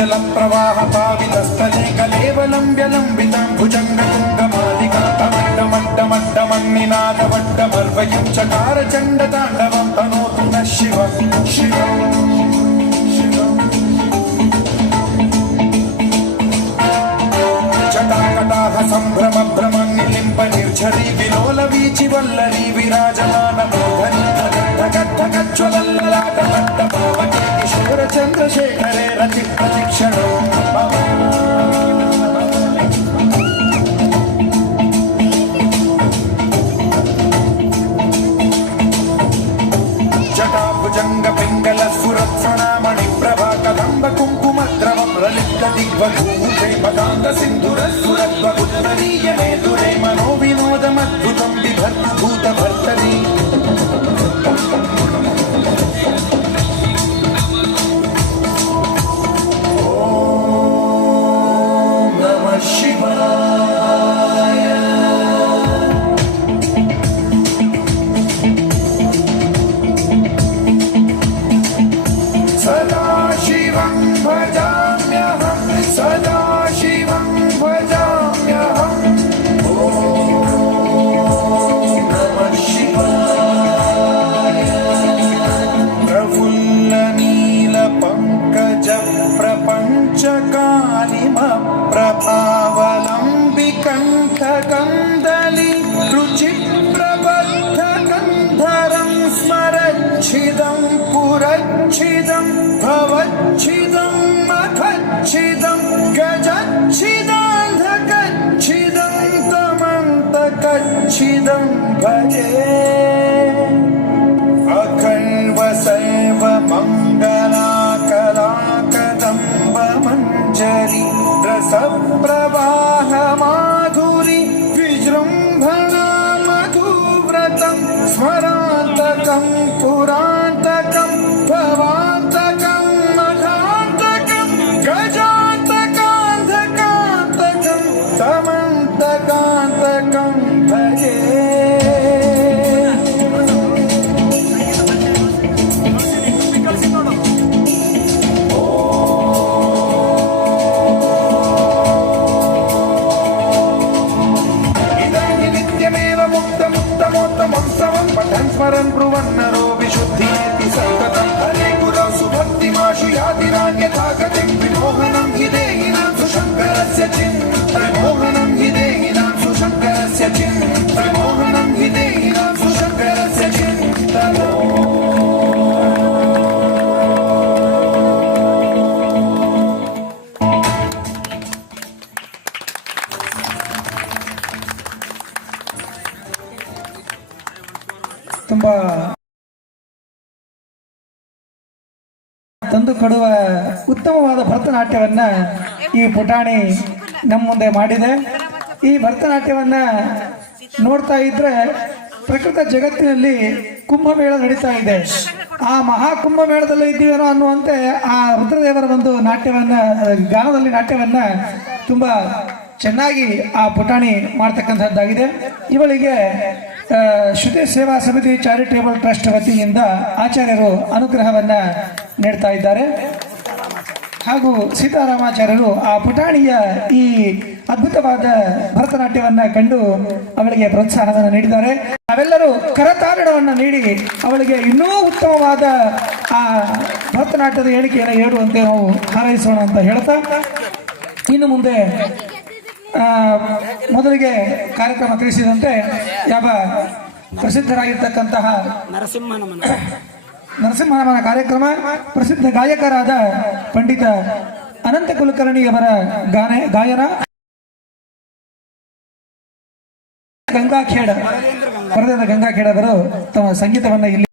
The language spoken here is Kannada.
जटाटवीकलज्जल प्रवाह पावितस्थले कलेवलम्ब्य लम्बितां भुजङ्गतुङ्गमालिकान्तमड्डमड्डमन्निनादवड्डमर्वयं चकार चण्डताण्डवं तनोतु नः शिवं शिवम् शिवम् जटाकटाह सम्भ्रम भ्रमन्निलिम्ब निर्झरी विलोल वीचि वल्लरी विराजमान मोहनी ढगद्धगज्ज्वलल्ललाट मट्ट पावके చంద్రశేఖరే రచి ప్రతిక్షణం. జటాభుజంగ పింగళ సురత్సనామణి ప్రభా కదంబ కుంకుమ ద్రవం లలిత సింధుర पुरच्छिदं भवच्छिदं मखच्छिदं गजच्छिदान्धकच्छिदं तमन्तकच्छिदं भजे अखण्ड सर्व भवति सन्ततं हरे ತಂದು ಕೊಡುವ ಉತ್ತಮವಾದ ಭರತನಾಟ್ಯವನ್ನ ಈ ಪುಟಾಣಿ ನಮ್ಮ ಮುಂದೆ ಮಾಡಿದೆ. ಈ ಭರತನಾಟ್ಯವನ್ನ ನೋಡ್ತಾ ಇದ್ರೆ ಪ್ರಕೃತ ಜಗತ್ತಿನಲ್ಲಿ ಕುಂಭಮೇಳ ನಡೀತಾ ಇದೆ. ಆ ಮಹಾ ಕುಂಭಮೇಳದಲ್ಲಿ ಇದ್ದೀವೇನೋ ಅನ್ನುವಂತೆ ಆ ರುದ್ರದೇವರ ಒಂದು ನಾಟ್ಯವನ್ನ, ಗಾನದಲ್ಲಿ ನಾಟ್ಯವನ್ನ ತುಂಬಾ ಚೆನ್ನಾಗಿ ಆ ಪುಟಾಣಿ ಮಾಡ್ತಕ್ಕಂಥದ್ದಾಗಿದೆ. ಇವಳಿಗೆ ಶ್ರುತಿ ಸೇವಾ ಸಮಿತಿ ಚಾರಿಟೇಬಲ್ ಟ್ರಸ್ಟ್ ವತಿಯಿಂದ ಆಚಾರ್ಯರು ಅನುಗ್ರಹವನ್ನ ನೀಡ್ತಾ ಇದ್ದಾರೆ. ಹಾಗೂ ಸೀತಾರಾಮಾಚಾರ್ಯರು ಆ ಪುಟಾಣಿಯ ಈ ಅದ್ಭುತವಾದ ಭರತನಾಟ್ಯವನ್ನ ಕಂಡು ಅವಳಿಗೆ ಪ್ರೋತ್ಸಾಹವನ್ನು ನೀಡಿದ್ದಾರೆ. ಅವೆಲ್ಲರೂ ಕರತಾರಣವನ್ನು ನೀಡಿ ಅವಳಿಗೆ ಇನ್ನೂ ಉತ್ತಮವಾದ ಆ ಭರತನಾಟ್ಯದ ಹೇಳಿಕೆಯನ್ನು ಹೇಳುವಂತೆ ನಾವು ಹಾರೈಸೋಣ ಅಂತ ಹೇಳ್ತಾ. ಇನ್ನು ಮುಂದೆ ಮೊದಲಿಗೆ ಕಾರ್ಯಕ್ರಮ ತಿಳಿಸಿದಂತೆ ಯಾವ ಪ್ರಸಿದ್ಧರಾಗಿರ್ತಕ್ಕಂತಹ ನರಸಿಂಹನಮನ ನರಸಿಂಹನ ಕಾರ್ಯಕ್ರಮ ಪ್ರಸಿದ್ಧ ಗಾಯಕರಾದ ಪಂಡಿತ ಅನಂತ ಕುಲಕರ್ಣಿಯವರ ಗಾನ, ಗಾಯನ. ಗಂಗಾಖೇಡ ಗಂಗಾ. ಗಂಗಾಖೇಡ ಅವರು ತಮ್ಮ ಸಂಗೀತವನ್ನು ಇಲ್ಲಿ